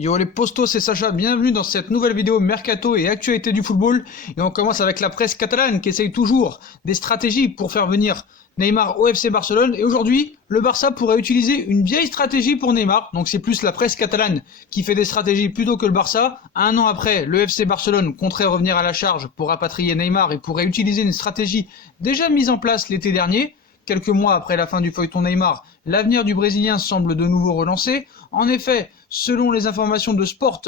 Yo les postos, c'est Sacha, bienvenue dans cette nouvelle vidéo Mercato et actualité du football. Et on commence avec la presse catalane qui essaye toujours des stratégies pour faire venir Neymar au FC Barcelone. Et aujourd'hui, le Barça pourrait utiliser une vieille stratégie pour Neymar. Donc c'est plus la presse catalane qui fait des stratégies plutôt que le Barça. Un an après, le FC Barcelone compterait revenir à la charge pour rapatrier Neymar et pourrait utiliser une stratégie déjà mise en place l'été dernier. Quelques mois après la fin du feuilleton Neymar, l'avenir du Brésilien semble de nouveau relancé. En effet, selon les informations de Sport,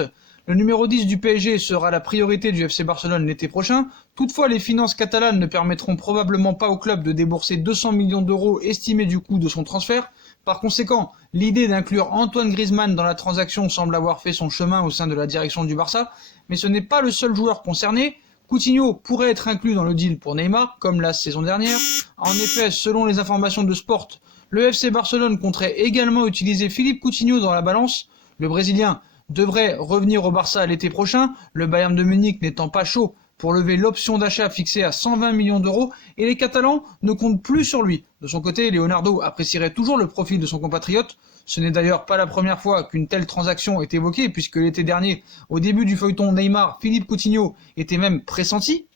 le numéro 10 du PSG sera la priorité du FC Barcelone l'été prochain. Toutefois, les finances catalanes ne permettront probablement pas au club de débourser 200 millions d'euros estimés du coût de son transfert. Par conséquent, l'idée d'inclure Antoine Griezmann dans la transaction semble avoir fait son chemin au sein de la direction du Barça. Mais ce n'est pas le seul joueur concerné. Coutinho pourrait être inclus dans le deal pour Neymar, comme la saison dernière. En effet, selon les informations de Sport, le FC Barcelone compterait également utiliser Philippe Coutinho dans la balance. Le Brésilien devrait revenir au Barça l'été prochain, le Bayern de Munich n'étant pas chaud pour lever l'option d'achat fixée à 120 millions d'euros, et les Catalans ne comptent plus sur lui. De son côté, Leonardo apprécierait toujours le profil de son compatriote. Ce n'est d'ailleurs pas la première fois qu'une telle transaction est évoquée, puisque l'été dernier, au début du feuilleton Neymar, Philippe Coutinho était même pressenti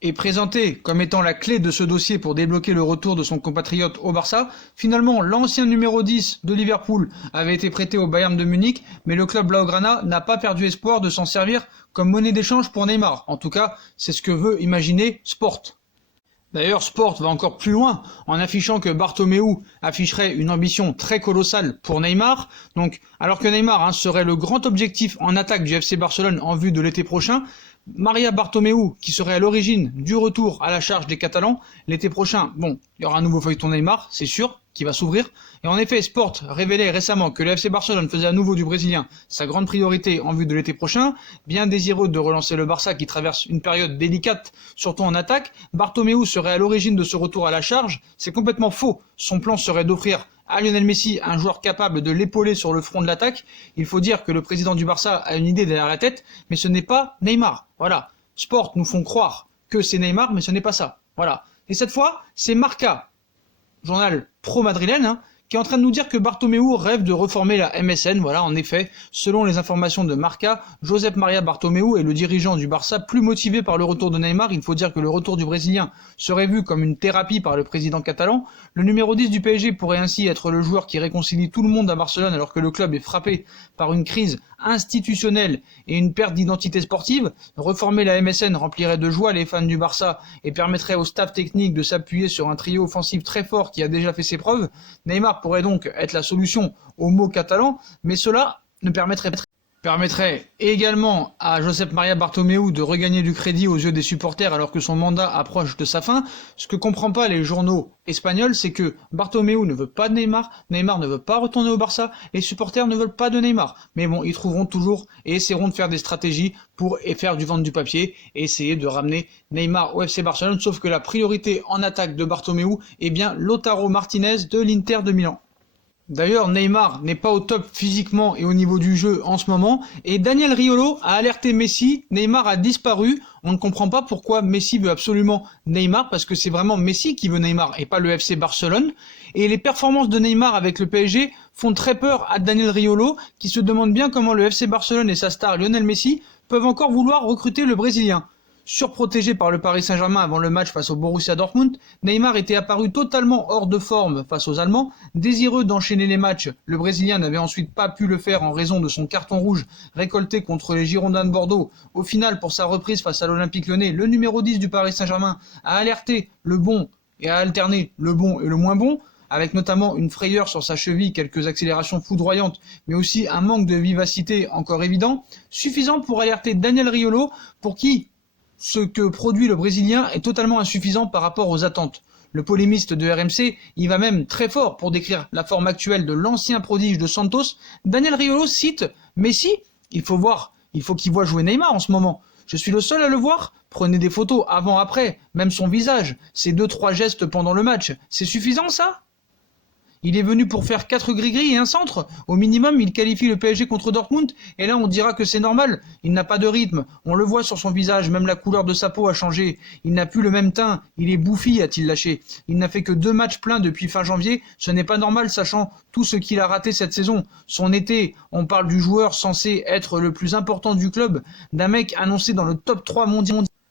et présenté comme étant la clé de ce dossier pour débloquer le retour de son compatriote au Barça. Finalement, l'ancien numéro 10 de Liverpool avait été prêté au Bayern de Munich, mais le club blaugrana n'a pas perdu espoir de s'en servir comme monnaie d'échange pour Neymar. En tout cas, c'est ce que veut imaginer Sport. D'ailleurs, Sport va encore plus loin en affichant que Bartomeu afficherait une ambition très colossale pour Neymar. Donc, alors que Neymar serait le grand objectif en attaque du FC Barcelone en vue de l'été prochain, Maria Bartomeu, qui serait à l'origine du retour à la charge des Catalans, l'été prochain, il y aura un nouveau feuilleton Neymar, c'est sûr, qui va s'ouvrir. Et en effet, Sport révélait récemment que le FC Barcelone faisait à nouveau du Brésilien sa grande priorité en vue de l'été prochain. Bien désireux de relancer le Barça qui traverse une période délicate, surtout en attaque, Bartomeu serait à l'origine de ce retour à la charge. C'est complètement faux. Son plan serait d'offrir à Lionel Messi un joueur capable de l'épauler sur le front de l'attaque. Il faut dire que le président du Barça a une idée derrière la tête, mais ce n'est pas Neymar. Voilà. Sport nous font croire que c'est Neymar, mais ce n'est pas ça. Voilà. Et cette fois, c'est Marca, journal pro-madrilène, qui est en train de nous dire que Bartomeu rêve de reformer la MSN. Voilà, en effet, selon les informations de Marca, Josep Maria Bartomeu est le dirigeant du Barça plus motivé par le retour de Neymar. Il faut dire que le retour du Brésilien serait vu comme une thérapie par le président catalan. Le numéro 10 du PSG pourrait ainsi être le joueur qui réconcilie tout le monde à Barcelone alors que le club est frappé par une crise institutionnelle et une perte d'identité sportive. Reformer la MSN remplirait de joie les fans du Barça et permettrait au staff technique de s'appuyer sur un trio offensif très fort qui a déjà fait ses preuves. Neymar pourrait donc être la solution au mot catalan, mais cela ne permettrait également à Josep Maria Bartomeu de regagner du crédit aux yeux des supporters alors que son mandat approche de sa fin. Ce que comprennent pas les journaux espagnols, c'est que Bartomeu ne veut pas de Neymar, Neymar ne veut pas retourner au Barça, les supporters ne veulent pas de Neymar. Mais bon, ils trouveront toujours et essaieront de faire des stratégies pour faire du vendre du papier et essayer de ramener Neymar au FC Barcelone, sauf que la priorité en attaque de Bartomeu est bien Lautaro Martinez de l'Inter de Milan. D'ailleurs, Neymar n'est pas au top physiquement et au niveau du jeu en ce moment, et Daniel Riolo a alerté Messi, Neymar a disparu. On ne comprend pas pourquoi Messi veut absolument Neymar, parce que c'est vraiment Messi qui veut Neymar et pas le FC Barcelone. Et les performances de Neymar avec le PSG font très peur à Daniel Riolo, qui se demande bien comment le FC Barcelone et sa star Lionel Messi peuvent encore vouloir recruter le Brésilien. Surprotégé par le Paris Saint-Germain avant le match face au Borussia Dortmund, Neymar était apparu totalement hors de forme face aux Allemands. Désireux d'enchaîner les matchs, le Brésilien n'avait ensuite pas pu le faire en raison de son carton rouge récolté contre les Girondins de Bordeaux. Au final, pour sa reprise face à l'Olympique Lyonnais, le numéro 10 du Paris Saint-Germain a alerté le bon et a alterné le bon et le moins bon, avec notamment une frayeur sur sa cheville, quelques accélérations foudroyantes, mais aussi un manque de vivacité encore évident, suffisant pour alerter Daniel Riolo, pour qui ce que produit le Brésilien est totalement insuffisant par rapport aux attentes. Le polémiste de RMC y va même très fort pour décrire la forme actuelle de l'ancien prodige de Santos. Daniel Riolo cite « Messi, il faut qu'il voit jouer Neymar en ce moment. Je suis le seul à le voir. Prenez des photos avant-après, même son visage, ses 2-3 gestes pendant le match. C'est suffisant ça ?» Il est venu pour faire 4 gris-gris et un centre. Au minimum, il qualifie le PSG contre Dortmund. Et là, on dira que c'est normal. Il n'a pas de rythme. On le voit sur son visage. Même la couleur de sa peau a changé. Il n'a plus le même teint. Il est bouffi, a-t-il lâché. Il n'a fait que 2 matchs pleins depuis fin janvier. Ce n'est pas normal, sachant tout ce qu'il a raté cette saison. Son été, on parle du joueur censé être le plus important du club. D'un mec annoncé dans le top 3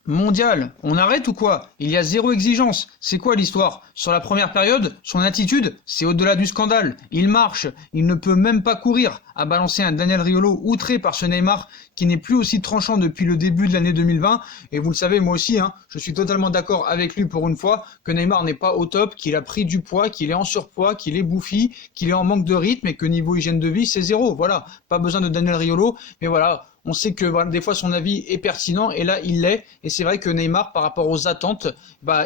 mondial, on arrête ou quoi? Il y a 0 exigence. C'est quoi l'histoire? Sur la première période, son attitude, c'est au-delà du scandale. Il marche, il ne peut même pas courir, a balancé un Daniel Riolo outré par ce Neymar qui n'est plus aussi tranchant depuis le début de l'année 2020. Et vous le savez, moi aussi, je suis totalement d'accord avec lui pour une fois que Neymar n'est pas au top, qu'il a pris du poids, qu'il est en surpoids, qu'il est bouffi, qu'il est en manque de rythme et que niveau hygiène de vie, c'est 0. Voilà, pas besoin de Daniel Riolo, mais voilà. On sait que voilà, des fois son avis est pertinent et là il l'est. Et c'est vrai que Neymar, par rapport aux attentes,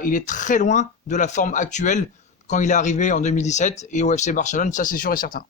il est très loin de la forme actuelle quand il est arrivé en 2017 et au FC Barcelone, ça c'est sûr et certain.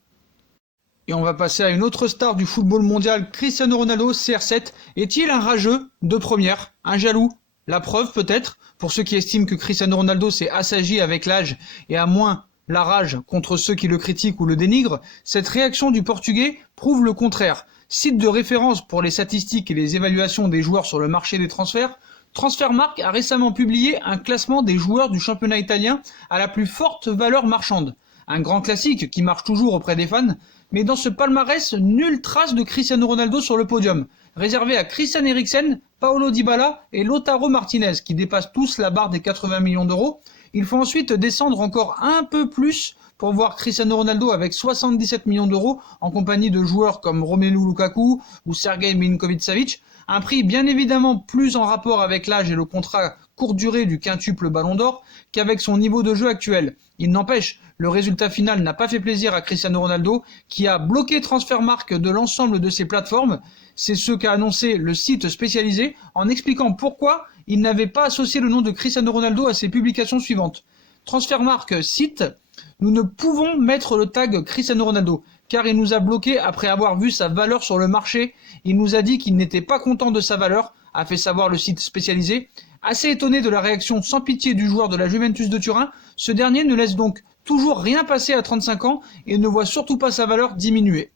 Et on va passer à une autre star du football mondial, Cristiano Ronaldo, CR7. Est-il un rageux de première, un jaloux? La preuve peut-être, pour ceux qui estiment que Cristiano Ronaldo s'est assagi avec l'âge et a moins la rage contre ceux qui le critiquent ou le dénigrent, cette réaction du Portugais prouve le contraire. Site de référence pour les statistiques et les évaluations des joueurs sur le marché des transferts, Transfermarkt a récemment publié un classement des joueurs du championnat italien à la plus forte valeur marchande. Un grand classique qui marche toujours auprès des fans, mais dans ce palmarès, nulle trace de Cristiano Ronaldo sur le podium, réservé à Christian Eriksen, Paulo Dybala et Lautaro Martinez, qui dépassent tous la barre des 80 millions d'euros. Il faut ensuite descendre encore un peu plus pour voir Cristiano Ronaldo avec 77 millions d'euros en compagnie de joueurs comme Romelu Lukaku ou Sergej Milinkovic-Savic, un prix bien évidemment plus en rapport avec l'âge et le contrat courte durée du quintuple Ballon d'Or qu'avec son niveau de jeu actuel. Il n'empêche, le résultat final n'a pas fait plaisir à Cristiano Ronaldo qui a bloqué Transfermarkt de l'ensemble de ses plateformes. C'est ce qu'a annoncé le site spécialisé en expliquant pourquoi il n'avait pas associé le nom de Cristiano Ronaldo à ses publications suivantes. Transfermarkt cite: nous ne pouvons mettre le tag Cristiano Ronaldo, car il nous a bloqué après avoir vu sa valeur sur le marché. Il nous a dit qu'il n'était pas content de sa valeur, a fait savoir le site spécialisé. Assez étonné de la réaction sans pitié du joueur de la Juventus de Turin, ce dernier ne laisse donc toujours rien passer à 35 ans et ne voit surtout pas sa valeur diminuer.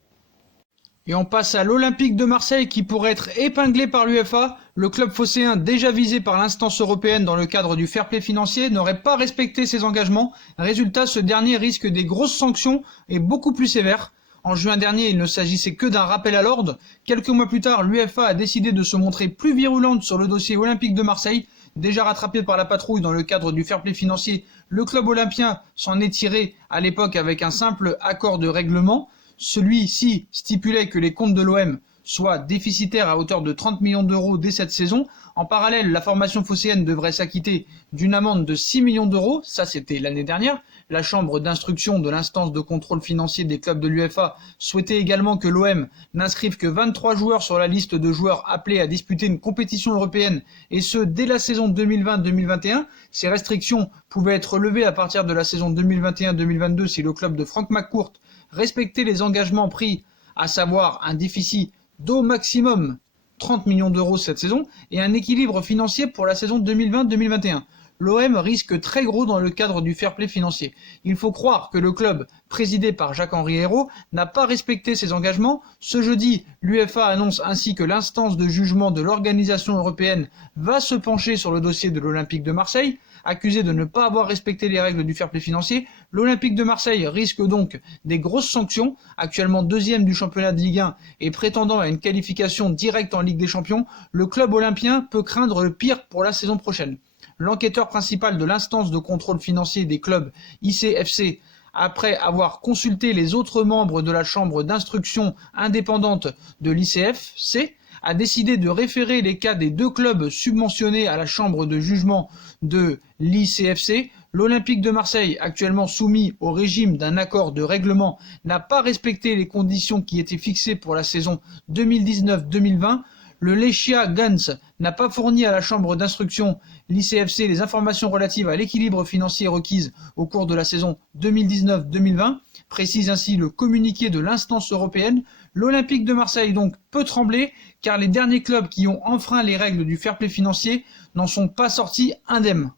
Et on passe à l'Olympique de Marseille qui pourrait être épinglé par l'UEFA. Le club phocéen, déjà visé par l'instance européenne dans le cadre du fair play financier, n'aurait pas respecté ses engagements. Résultat, ce dernier risque des grosses sanctions et beaucoup plus sévères. En juin dernier, il ne s'agissait que d'un rappel à l'ordre. Quelques mois plus tard, l'UEFA a décidé de se montrer plus virulente sur le dossier Olympique de Marseille. Déjà rattrapé par la patrouille dans le cadre du fair play financier, le club olympien s'en est tiré à l'époque avec un simple accord de règlement. Celui-ci stipulait que les comptes de l'OM soient déficitaires à hauteur de 30 millions d'euros dès cette saison. En parallèle, la formation phocéenne devrait s'acquitter d'une amende de 6 millions d'euros, ça c'était l'année dernière. La chambre d'instruction de l'instance de contrôle financier des clubs de l'UEFA souhaitait également que l'OM n'inscrive que 23 joueurs sur la liste de joueurs appelés à disputer une compétition européenne, et ce dès la saison 2020-2021. Ces restrictions pouvaient être levées à partir de la saison 2021-2022 si le club de Franck McCourt respecter les engagements pris, à savoir un déficit d'au maximum 30 millions d'euros cette saison et un équilibre financier pour la saison 2020-2021. L'OM risque très gros dans le cadre du fair play financier. Il faut croire que le club, présidé par Jacques-Henri Hérault, n'a pas respecté ses engagements. Ce jeudi, l'UEFA annonce ainsi que l'instance de jugement de l'organisation européenne va se pencher sur le dossier de l'Olympique de Marseille. Accusé de ne pas avoir respecté les règles du fair play financier, l'Olympique de Marseille risque donc des grosses sanctions. Actuellement deuxième du championnat de Ligue 1 et prétendant à une qualification directe en Ligue des Champions, le club olympien peut craindre le pire pour la saison prochaine. L'enquêteur principal de l'instance de contrôle financier des clubs ICFC, après avoir consulté les autres membres de la chambre d'instruction indépendante de l'ICFC, a décidé de référer les cas des 2 clubs subventionnés à la chambre de jugement de l'ICFC. L'Olympique de Marseille, actuellement soumis au régime d'un accord de règlement, n'a pas respecté les conditions qui étaient fixées pour la saison 2019-2020. Le Lechia Gans n'a pas fourni à la chambre d'instruction, l'ICFC, les informations relatives à l'équilibre financier requises au cours de la saison 2019-2020, précise ainsi le communiqué de l'instance européenne. L'Olympique de Marseille donc peut trembler car les derniers clubs qui ont enfreint les règles du fair play financier n'en sont pas sortis indemnes.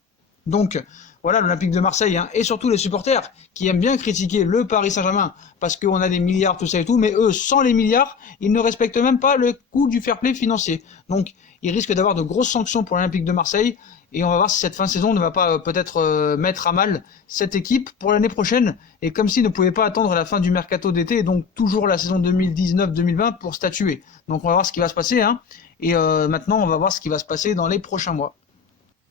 Donc voilà, l'Olympique de Marseille, hein, et surtout les supporters qui aiment bien critiquer le Paris Saint-Germain parce qu'on a des milliards, tout ça et tout, mais eux, sans les milliards, ils ne respectent même pas le coût du fair play financier. Donc, ils risquent d'avoir de grosses sanctions pour l'Olympique de Marseille, et on va voir si cette fin de saison ne va pas peut-être mettre à mal cette équipe pour l'année prochaine, et comme s'ils ne pouvaient pas attendre la fin du mercato d'été, et donc toujours la saison 2019-2020 pour statuer. Donc on va voir ce qui va se passer, hein, et maintenant on va voir ce qui va se passer dans les prochains mois.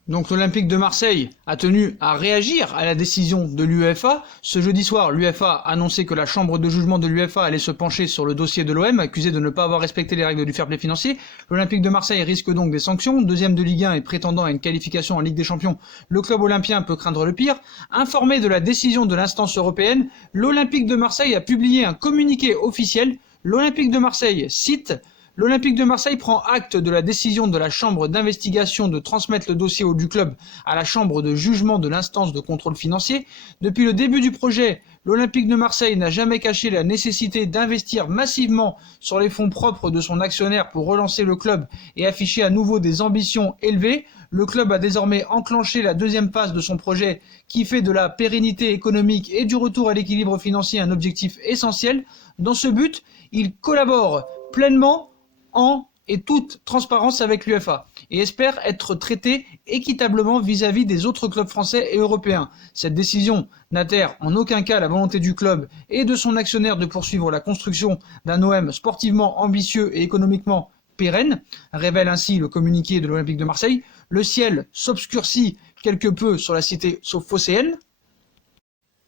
Donc l'Olympique de Marseille a tenu à réagir à la décision de l'UEFA. Ce jeudi soir, l'UEFA a annoncé que la chambre de jugement de l'UEFA allait se pencher sur le dossier de l'OM, accusé de ne pas avoir respecté les règles du fair play financier. L'Olympique de Marseille risque donc des sanctions. Deuxième de Ligue 1 et prétendant à une qualification en Ligue des Champions, le club olympien peut craindre le pire. Informé de la décision de l'instance européenne, l'Olympique de Marseille a publié un communiqué officiel. L'Olympique de Marseille cite: l'Olympique de Marseille prend acte de la décision de la chambre d'investigation de transmettre le dossier du club à la chambre de jugement de l'instance de contrôle financier. Depuis le début du projet, l'Olympique de Marseille n'a jamais caché la nécessité d'investir massivement sur les fonds propres de son actionnaire pour relancer le club et afficher à nouveau des ambitions élevées. Le club a désormais enclenché la deuxième phase de son projet qui fait de la pérennité économique et du retour à l'équilibre financier un objectif essentiel. Dans ce but, il collabore pleinement en et toute transparence avec l'UEFA et espère être traité équitablement vis-à-vis des autres clubs français et européens. Cette décision n'altère en aucun cas la volonté du club et de son actionnaire de poursuivre la construction d'un OM sportivement ambitieux et économiquement pérenne, révèle ainsi le communiqué de l'Olympique de Marseille. Le ciel s'obscurcit quelque peu sur la cité phocéenne.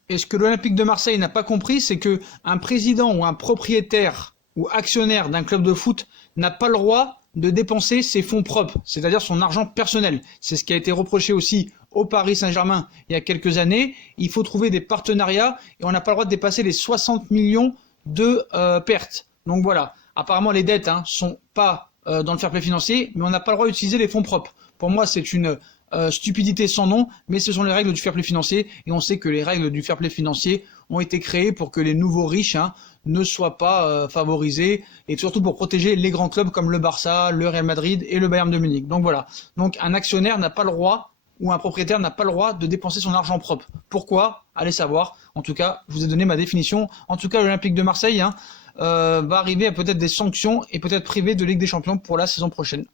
Et ce que l'Olympique de Marseille n'a pas compris, c'est que un président ou un propriétaire ou actionnaire d'un club de foot n'a pas le droit de dépenser ses fonds propres, c'est-à-dire son argent personnel. C'est ce qui a été reproché aussi au Paris Saint-Germain il y a quelques années. Il faut trouver des partenariats et on n'a pas le droit de dépasser les 60 millions de pertes. Donc voilà, apparemment les dettes sont pas dans le fair play financier, mais on n'a pas le droit d'utiliser les fonds propres. Pour moi, c'est une stupidité sans nom, mais ce sont les règles du fair play financier, et on sait que les règles du fair play financier ont été créées pour que les nouveaux riches ne soient pas favorisés, et surtout pour protéger les grands clubs comme le Barça, le Real Madrid et le Bayern de Munich. Donc voilà, donc un actionnaire n'a pas le droit, ou un propriétaire n'a pas le droit de dépenser son argent propre. Pourquoi? Allez savoir. En tout cas, je vous ai donné ma définition. En tout cas, l'Olympique de Marseille va arriver à peut-être des sanctions et peut-être privé de Ligue des Champions pour la saison prochaine.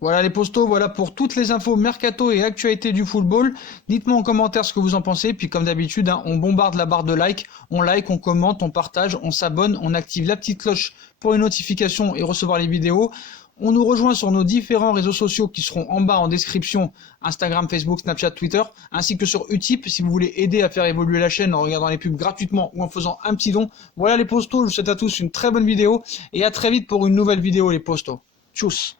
Voilà les postos, voilà pour toutes les infos mercato et actualités du football. Dites-moi en commentaire ce que vous en pensez, puis comme d'habitude, on bombarde la barre de like, on commente, on partage, on s'abonne, on active la petite cloche pour les notifications et recevoir les vidéos. On nous rejoint sur nos différents réseaux sociaux qui seront en bas en description, Instagram, Facebook, Snapchat, Twitter, ainsi que sur Utip si vous voulez aider à faire évoluer la chaîne en regardant les pubs gratuitement ou en faisant un petit don. Voilà les postos, je vous souhaite à tous une très bonne vidéo et à très vite pour une nouvelle vidéo les postos. Tchuss.